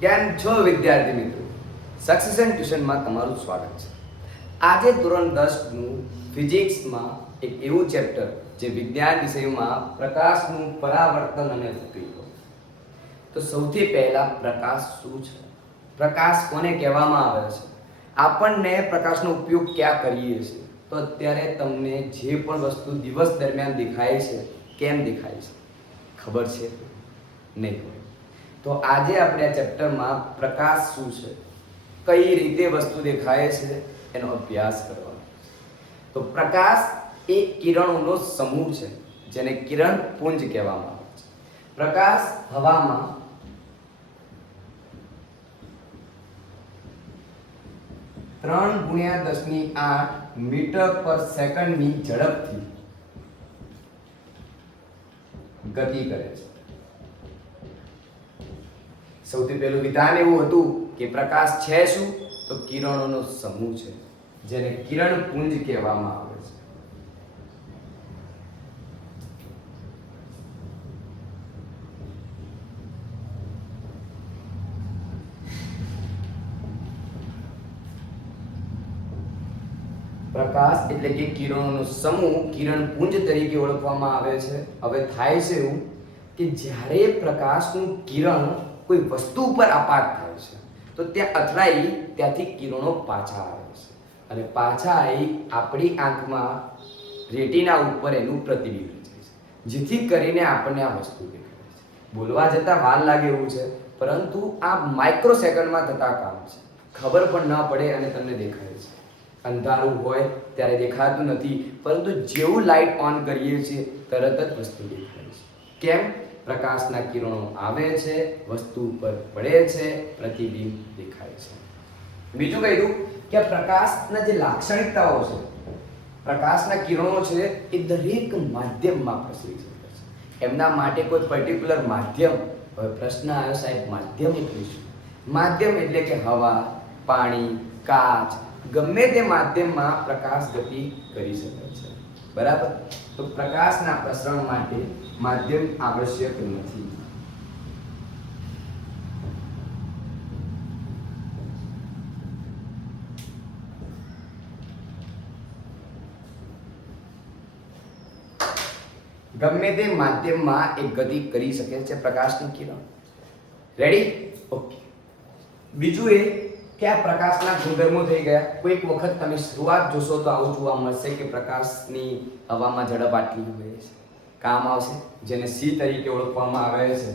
કેમ છો વિદ્યાર્થી મિત્રો? સક્સેશન ટ્યુશનમાં તમારું સ્વાગત છે. આજે ધોરણ 10 નું ફિઝિક્સમાં એક એવું ચેપ્ટર જે વિજ્ઞાન વિષયમાં પ્રકાશનું પરાવર્તન અને તત્વો. તો સૌથી પહેલા પ્રકાશ શું છે? પ્રકાશ કોને કહેવામાં આવે છે? આપણને પ્રકાશનો ઉપયોગ ક્યાં કરીએ છીએ? તો અત્યારે તમને જે પણ વસ્તુ દિવસ દરમિયાન દેખાય છે, કેમ દેખાય છે? ખબર છે? નહીં હોય. તો આજે આપણે આ ચેપ્ટરમાં પ્રકાશ શું છે, કઈ રીતે વસ્તુ દેખાય છે, એનો અભ્યાસ કરવાનો. તો પ્રકાશ એ કિરણોનો સમૂહ છે જેને કિરણ પુંજ કહેવામાં આવે છે. પ્રકાશ હવામાં 3×10⁸ મીટર પર સેકન્ડની ઝડપથી ગતિ કરે છે. સૌથી પહેલું વિધાન એવું હતું કે પ્રકાશ છે શું? તો કિરણોનો સમૂહ છે જેને કિરણ પુંજ કહેવામાં આવે છે. પ્રકાશ એટલે કે કિરણોનો સમૂહ કિરણ પુંજ તરીકે ઓળખવામાં આવે છે. હવે થાય છે એવું કે જ્યારે પ્રકાશનું કિરણ કોઈ વસ્તુ પર આપાત થાય છે તો ત્યાં અથડાઈ ત્યાંથી કિરણો પાછા આવે છે અને પાછા આવી આપણી આંખમાં રેટિના ઉપર એનું પ્રતિબિંબ રચાય છે, જેથી કરીને આપણને આ વસ્તુ દેખાય છે. બોલવા જતાં વાર લાગે એવું છે, પરંતુ આ માઇક્રો સેકન્ડમાં થતા કામ છે. ખબર પણ ન પડે અને તમને દેખાય છે. અંધારું હોય ત્યારે દેખાતું નથી, પરંતુ જેવું લાઇટ ઓન કરીએ છીએ તરત જ વસ્તુ દેખાય છે. કેમ? પ્રકાશના કિરણો આવે છે, વસ્તુ પર પડે છે, પ્રતિબિંબ દેખાય છે. બીજું કહ્યું કે પ્રકાશના જે લાક્ષણિકતાઓ છે, પ્રકાશના કિરણો છે એ દરેક માધ્યમમાં પ્રસરી શકે છે. એમના માટે કોઈ પર્ટિક્યુલર માધ્યમ. હવે પ્રશ્ન આવ્યો, સાહેબ માધ્યમ એટલે શું? માધ્યમ એટલે કે હવા, પાણી, કાચ, ગમે તે માધ્યમમાં પ્રકાશ ગતિ કરી શકે છે. બરાબર? તો પ્રકાશના પ્રસરણ માટે માધ્યમ આવશ્યક નથી. ગમે તે માધ્યમમાં એક ગતિ કરી શકે છે પ્રકાશની કિરણ. રેડી? ઓકે. બીજું એ કે આ પ્રકાશના ગુણધર્મો થઈ ગયા. કોઈક વખત તમે શરૂઆત જોશો તો આવું જોવા મળશે કે પ્રકાશની હવામાં ઝડપ આટલી હોય છે. કામ આવશે, જેને સી તરીકે ઓળખવામાં આવે છે.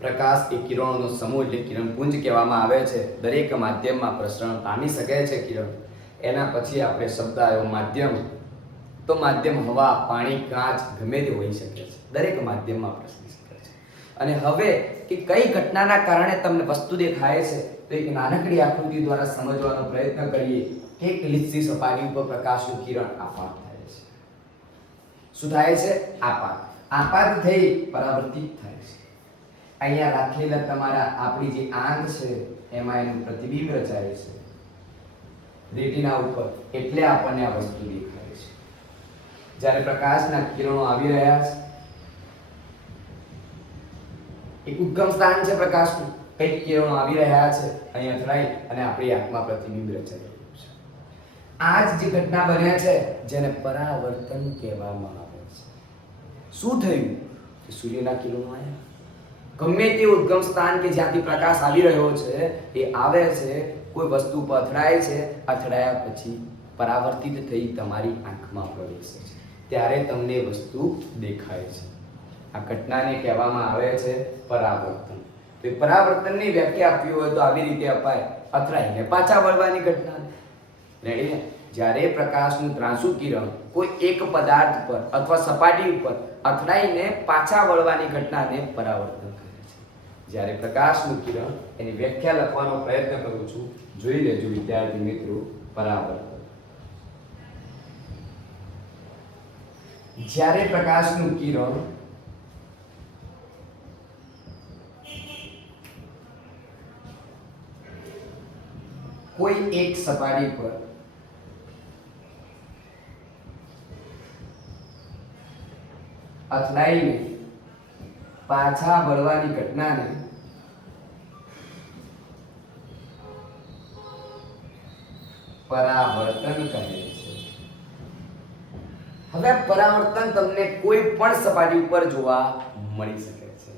પ્રકાશ એ કિરણોનો સમૂહ એટલે કિરણપુંજ કહેવામાં આવે છે. દરેક માધ્યમમાં પ્રસરણ પામી શકે છે કિરણ. એના પછી આપણે શબ્દ આવ્યો માધ્યમ. તો માધ્યમ હવા, પાણી, કાચ ગમે તે હોઈ શકે છે. દરેક માધ્યમમાં પ્રસરી શકે છે. અને હવે કે કઈ ઘટનાના કારણે તમને વસ્તુ દેખાય છે, તો એક નાનકડી આકૃતિ દ્વારા સમજવાનો પ્રયત્ન કરીએ. એક લીસી સપાટી ઉપર પ્રકાશનું કિરણ આપાત થાય છે. શું થાય છે? આપાત. આપાત થઈ પરાવર્તિત થાય છે. અહીંયા રાખેલા તમારા આપણી જે આંખ છે એમાં એનું પ્રતિબિંબ રચાય છે રેટિના ઉપર, એટલે આપણને આ વસ્તુ દેખાય છે. જ્યારે પ્રકાશના કિરણો આવી રહ્યા છે, એક ઉદ્ગમ સ્થાન છે પ્રકાશનું, કઈક કિરણો આવી રહ્યા છે, અહીંયા અથડાઈ અને આપણી આંખમાં પ્રતિબિંબ રચાઈ રહ્યું છે. આ જ જે ઘટના બને છે જેને પરાવર્તન કહેવામાં આવે છે. શું થયું? કે સૂર્યના કિરણો આવ્યા. ગમે તે ઉદ્ગમ સ્થાન કે જ્યાંથી પ્રકાશ આવી રહ્યો છે એ આવે છે, કોઈ વસ્તુ પર અથડાય છે, અથડાયા પછી પરાવર્તિત થઈ તમારી આંખમાં પ્રવેશે છે, ત્યારે તમને વસ્તુ દેખાય છે. આ ઘટનાને કહેવામાં આવે છે પરાવર્તન. તો એ પરાવર્તનની વ્યાખ્યા આપવી હોય તો આવી રીતે અપાય: અથડાઈને પાછા વળવાની ઘટના. રેડી? જ્યારે પ્રકાશનું ત્રાંસુ કિરણ કોઈ એક પદાર્થ પર અથવા સપાટી ઉપર અથડાઈને પાછા વળવાની ઘટનાને પરાવર્તન કહે છે. જ્યારે પ્રકાશનું કિરણ, એની વ્યાખ્યા લખવાનો પ્રયત્ન કરું છું, જોઈ લેજો વિદ્યાર્થી મિત્રો. પરાવર્તન. જ્યારે પ્રકાશનું કિરણ કોઈ એક સપાટી પર અથડાઈને પાછા વળવાની ઘટનાને પરાવર્તન કહે છે. હવે પરાવર્તન તમને કોઈ પણ સપાટી ઉપર જોવા મળી શકે છે.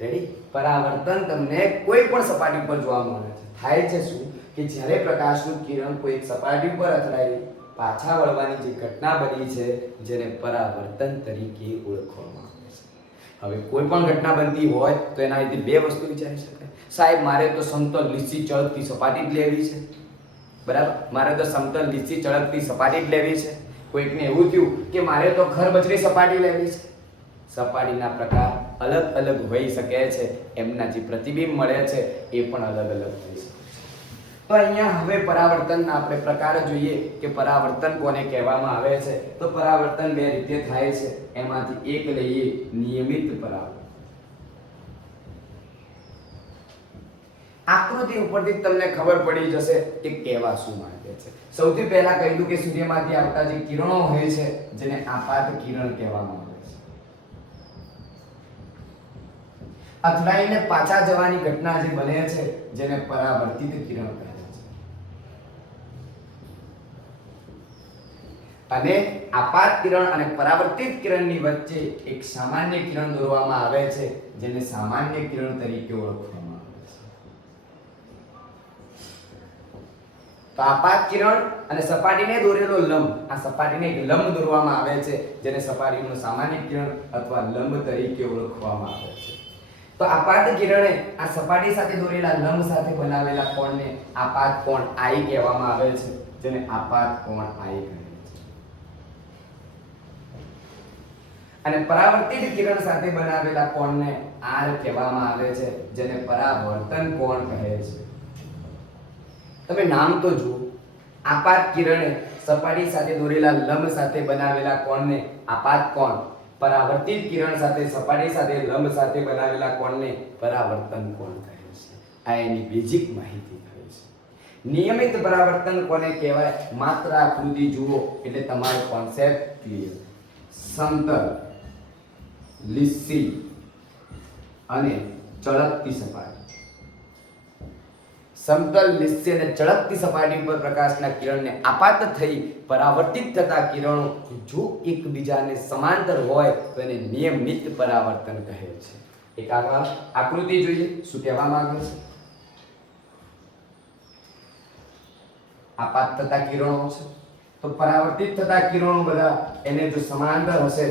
રેડી? પરાવર્તન તમને કોઈ પણ સપાટી ઉપર જોવા મળે છે. થાય છે શું કે જ્યારે પ્રકાશનું કિરણ કોઈ એક સપાટી ઉપર અથડાઈ પાછા વળવાની જે ઘટના બની છે જેને પરાવર્તન તરીકે ઓળખવામાં આવે છે. હવે કોઈ પણ ઘટના બનતી હોય તો એના લીધે બે વસ્તુ વિચારી શકાય. સાહેબ મારે તો સમતલ લીસી ચળકતી સપાટી જ લેવી છે. બરાબર? મારે તો સમતલ લીસી ચળકતી સપાટી જ લેવી છે. કોઈકને એવું થયું કે મારે તો ખરબચડી સપાટી લેવી છે. સપાટીના પ્રકાર અલગ અલગ હોઈ શકે છે. એમના જે પ્રતિબિંબ મળે છે એ પણ અલગ અલગ હોઈ શકે છે. તો અહીંયા હવે પરાવર્તનના આપણે પ્રકાર જોઈએ કે પરાવર્તન કોને કહેવામાં આવે છે. તો પરાવર્તન બે રીતે થાય છે. એમાંથી એક લઈએ નિયમિત પરાવર્તન. આકૃતિ ઉપરથી તમને ખબર પડી જશે કે કહેવા શું માંગે છે. સૌથી પહેલા કહી દઉં કે સૂર્યમાંથી આવતા જે કિરણો હોય છે જેને આપાત કિરણ કહેવામાં આવે છે. અથડાઈને પાછા જવાની ઘટના જે બને છે જેને પરાવર્તિત કિરણ કહે છે. અને આપાત કિરણ અને પરાવર્તિત કિરણની વચ્ચે એક સામાન્ય કિરણ દોરવામાં આવે છે જેને સામાન્ય કિરણ તરીકે ઓળખવામાં આવે છે. તો આપાત કિરણ અને સપાટીને દોરેલો લંબ, આ સપાટીને એક લંબ દોરવામાં આવે છે જેને સપાટીનું સામાન્ય કિરણ અથવા લંબ તરીકે ઓળખવામાં આવે છે. તો આપાત કિરણે આ સપાટી સાથે દોરેલા લંબ સાથે બનાવેલા કોણને આપાત કોણ I કહેવામાં આવે છે જેને આપાત કોણ I કહે છે. અને પરાવર્તિત કિરણ સાથે બનાવેલા કોણને R કહેવામાં આવે છે જેને પરાવર્તન કોણ કહે છે. તમે નામ તો જુઓ. આપાત કિરણે સપાટી સાથે દોરેલા લંબ સાથે બનાવેલા કોણને આપાત કોણ, પરાવર્તિત કિરણ સાથે સપાટી સાથે લંબ સાથે બનાવેલા કોણને પરાવર્તન કોણ કહે છે. આ એની બેઝિક માહિતી થઈ છે. નિયમિત પરાવર્તન કોને કહેવાય? માત્ર આકૃતિ જુઓ એટલે તમારો કોન્સેપ્ટ ક્લિયર. સમતલ, લીસી અને ચળકતી સપાટી. સમતલ, લીસી અને ચળકતી સપાટી પર પ્રકાશના કિરણને આપાત થઈ પરાવર્તિત થતા કિરણો જો એકબીજાને સમાંતર હોય તો એને નિયમિત પરાવર્તન કહે છે. એક આકૃતિ જોઈએ શું કહેવા માંગે છે. આપાત થતા કિરણો છે તો પરાવર્તિત થતા કિરણો બધા એને જો સમાંતર હશે,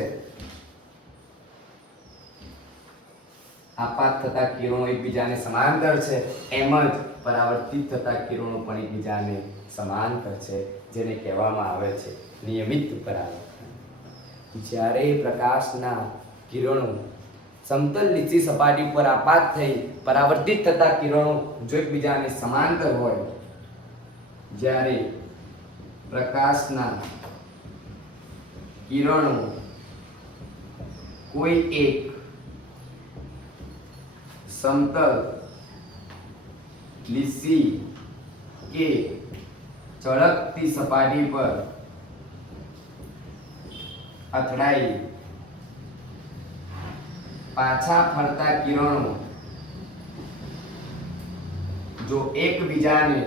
આપાત થતા કિરણો એકબીજાને સમાંતર છે એમ જ પરાવર્તિત થતા કિરણો પણ એકબીજાને સમાંતર છે જેને કહેવામાં આવે છે નિયમિત પરાવર્તન. જ્યારે પ્રકાશના કિરણો સમતલ લીસી સપાટી પર આપાત થઈ પરાવર્તિત થતા કિરણો જો એકબીજાને સમાંતર હોય, જ્યારે પ્રકાશના કિરણો કોઈ એક સમતલ, લીસી કે ચળકતી સપાટી પર અથડાઈ પાછા ફરતા કિરણો જો એકબીજાને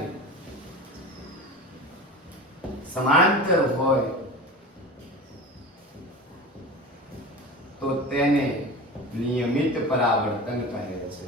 સમાંતર હોય તો તેને નિયમિત પરાવર્તન કહે છે.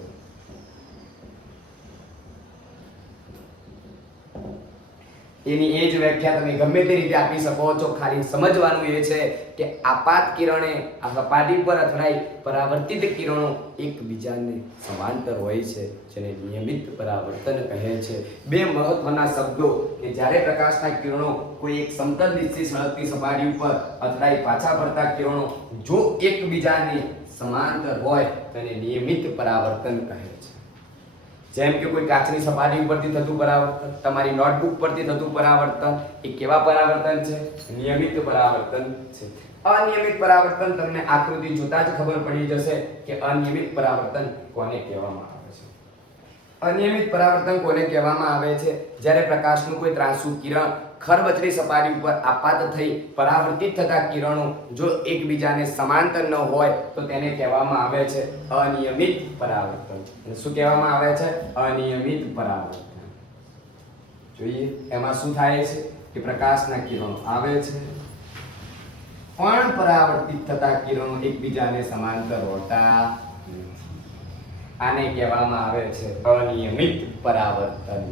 એની એ જ વ્યાખ્યા તમે ગમે તે રીતે આપી શકો છો. ખાલી સમજવાનું એ છે કે આપાત કિરણે આ સપાટી પર અથડાઈ પરાવર્તિત કિરણો એકબીજાને સમાંતર હોય છે જેને નિયમિત પરાવર્તન કહે છે. બે મહત્વના શબ્દો કે જ્યારે પ્રકાશના કિરણો કોઈ એક સમતલ લીસી સળગતી સપાટી ઉપર અથડાઈ પાછા ફરતા કિરણો જો એકબીજાને સમાંતર હોય તો એને નિયમિત પરાવર્તન કહે છે. જેમ કે કોઈ કાચની સપાટી ઉપરથી થતું પરાવર્તન, તમારી નોટબુક પરથી થતું પરાવર્તન, એ કેવા પરાવર્તન છે? નિયમિત પરાવર્તન છે. અનિયમિત પરાવર્તન તમને આકૃતિ જોતા જ ખબર પડી જશે કે અનિયમિત પરાવર્તન કોને કહેવામાં આવે છે. અનિયમિત પરાવર્તન કોને કહેવામાં આવે છે? જ્યારે પ્રકાશનું કોઈ ત્રાંસુ કિરણ ખરબચડી સપાટી ઉપર આપાત થઈ પરાવર્તિત થતા કિરણો જો એકબીજાને સમાંતર ન હોય તો તેને કહેવામાં આવે છે અનિયમિત પરાવર્તન. શું કહેવામાં આવે છે? અનિયમિત પરાવર્તન. જોઈએ એમાં શું થાય છે કે પ્રકાશના કિરણો આવે છે પણ પરાવર્તિત થતા કિરણો એકબીજાને સમાંતર હોતા નથી. આને કહેવામાં આવે છે અનિયમિત પરાવર્તન.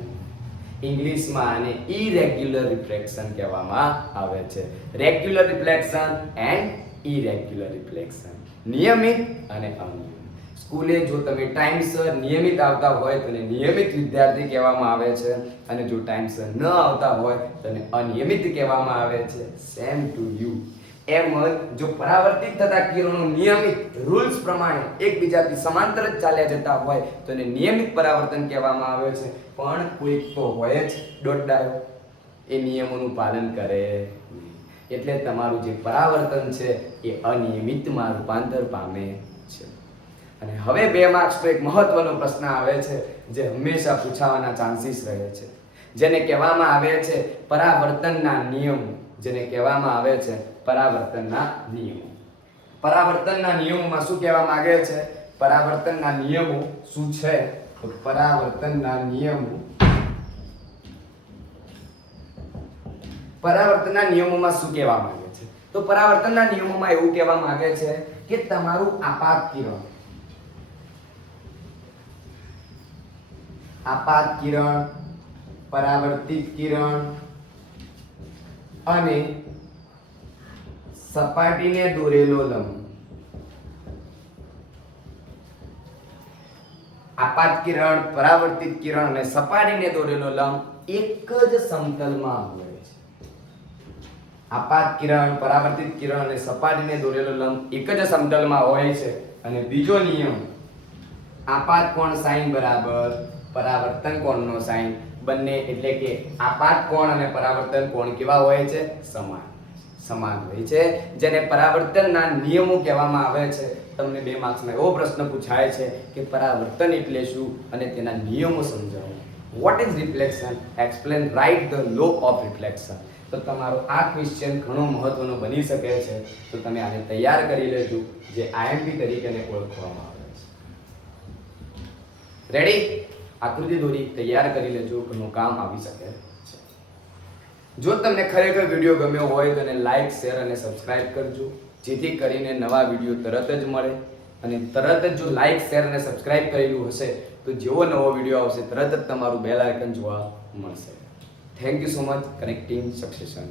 ઇંગ્લિશમાં આને ઇરેગ્યુલર રિફ્લેક્શન કહેવામાં આવે છે. Regular reflection and irregular reflection, નિયમિત અને અનિયમિત. સ્કૂલે જો તમે ટાઈમસર નિયમિત આવતા હોય તો નિયમિત વિદ્યાર્થી કહેવામાં આવે છે, અને જો ટાઈમસર ન આવતા હોય તો અનિયમિત કહેવામાં આવે છે. Same to you. એમ જો પરાવર્તિત થતા કિરણો નિયમિત રૂલ્સ પ્રમાણે એકબીજાથી સમાંતર જ ચાલ્યા જતા હોય તો એને નિયમિત પરાવર્તન કહેવામાં આવે છે. પણ કોઈક તો હોય જ દોડડાયો, એ નિયમોનું પાલન કરે નહીં. એટલે તમારું જે પરાવર્તન છે એ અનિયમિતમાં રૂપાંતર પામે છે. અને હવે 2 માર્ક્સનો એક મહત્વનો પ્રશ્ન આવે છે જે હંમેશા પૂછાવાના ચાન્સીસ રહે છે, જેને કહેવામાં આવે છે પરાવર્તનના નિયમો. જેને કહેવામાં આવે છે પરાવર્તનના નિયમો. પરાવર્તનના નિયમોમાં શું કહેવા માંગે છે? પરાવર્તનના નિયમો શું છે? તો પરાવર્તનના નિયમોમાં શું કહેવા માંગે છે? તો પરાવર્તનના નિયમોમાં એવું કહેવા માંગે છે કે તમારું આપાત કિરણ, પરાવર્તિત કિરણ અને સપાટીને દોરેલો લંબ. આપાત કિરણ, પરાવર્તિત કિરણ અને સપાટીને દોરેલો લંબ એક જ સમતલમાં હોય છે. આપાત કિરણ, પરાવર્તિત કિરણ અને સપાટીને દોરેલો લંબ એક જ સમતલમાં હોય છે. અને બીજો નિયમ, આપાત કોણ સાઈન બરાબર પરાવર્તન કોણનો સાઈન. બંને એટલે કે આપાત કોણ અને પરાવર્તન કોણ કેવા હોય છે? સમાન હોય છે. જેને પરાવર્તનના નિયમો કહેવામાં આવે છે. તમને 2 માર્ક્સમાં એવો પ્રશ્ન પૂછાય છે કે પરાવર્તન એટલે શું અને તેના નિયમો સમજાવો. What is reflection? Explain, write the law of reflection. તો તમારો આ ક્વેશ્ચન ઘણો મહત્વનો બની શકે છે. તો તમે આને તૈયાર કરી લેજો, જે આઈએમપી તરીકે ઓળખવામાં આવે છે. રેડી? આકૃતિ દોરી તૈયાર કરી લેજો, ઘણું કામ આવી શકે છે. જો તમને ખરેખર વિડીયો ગમ્યો હોય તો એને લાઈક, શેર અને સબસ્ક્રાઇબ કરજો, જેથી કરીને નવા વિડીયો તરત જ મળે. અને તરત જ જો લાઈક, શેર અને સબસ્ક્રાઇબ કરેલું હશે તો જેવો નવો વિડીયો આવશે તરત જ તમારું બેલ આઇકન જોવા મળશે. Thank you so much. Connecting succession.